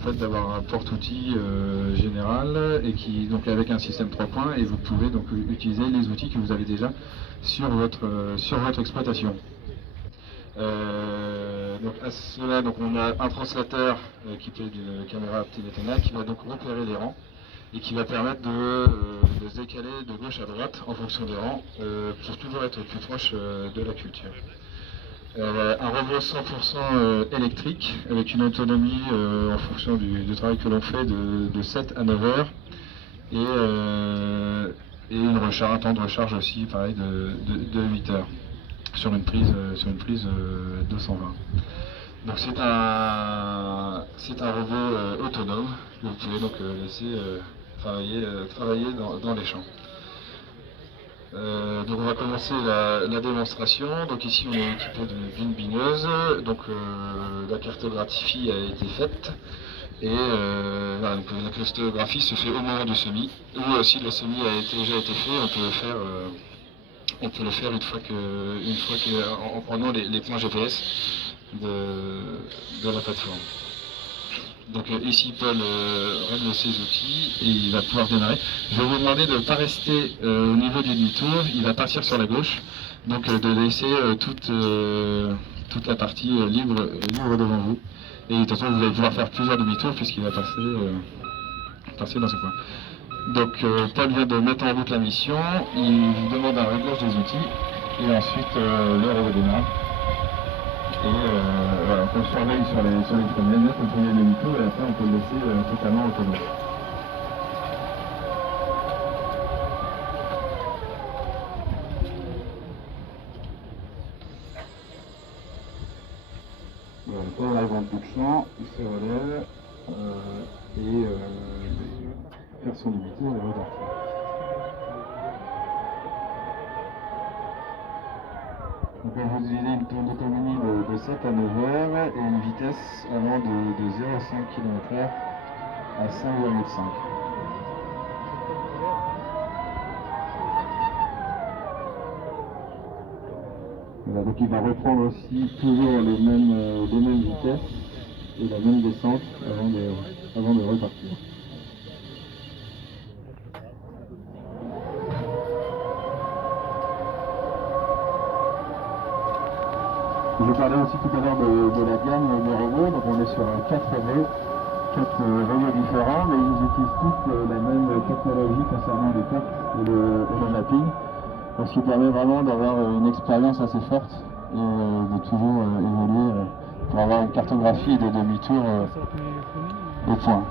fait d'avoir un porte-outils général et qui donc avec un système 3 points, et vous pouvez donc utiliser les outils que vous avez déjà sur votre exploitation. Donc à cela, donc on a un translateur équipé d'une caméra optimétronale qui va donc repérer les rangs et qui va permettre de se décaler de gauche à droite en fonction des rangs pour toujours être plus proche de la culture. Un robot 100% électrique avec une autonomie en fonction du travail que l'on fait de 7 à 9 heures et un temps de recharge aussi pareil de 8 heures sur une prise 220. Donc c'est un robot autonome que vous pouvez donc laisser travailler dans les champs. Donc on va commencer la démonstration. Donc ici on est équipé d'une bineuse. Donc la cartographie a été faite. Et voilà, donc, la cartographie se fait au moment du semis. Ou si le semis a déjà été fait, on peut le faire une fois en prenant les points GPS de la plateforme. Donc ici Paul règle ses outils et il va pouvoir démarrer. Je vais vous demander de ne pas rester au niveau du demi-tour, il va partir sur la gauche, donc de laisser toute la partie libre devant vous. Et de toute façon vous allez pouvoir faire plusieurs demi-tours puisqu'il va passer dans ce coin. Donc Paul vient de mettre en route la mission, il vous demande un réglage des outils et ensuite le redémarre. Et voilà, on peut le surveiller sur les premiers mètres, le premier demi-tour, et après on peut le laisser totalement autonome. Voilà, quand on arrive en bout de champ, il se relève et faire son demi-tour et repartir. Donc on va utiliser une tour d'autonomie de 7 à 9 heures et une vitesse allant de 0,5 km/h à 5,5. Voilà, donc il va reprendre aussi toujours les mêmes vitesses et la même descente avant de repartir. Je parlais aussi tout à l'heure de la gamme des robots, donc on est sur 4 robots différents, mais ils utilisent tous la même technologie concernant les cartes et le mapping, ce qui permet vraiment d'avoir une expérience assez forte et de toujours évoluer pour avoir une cartographie de demi-tour au point.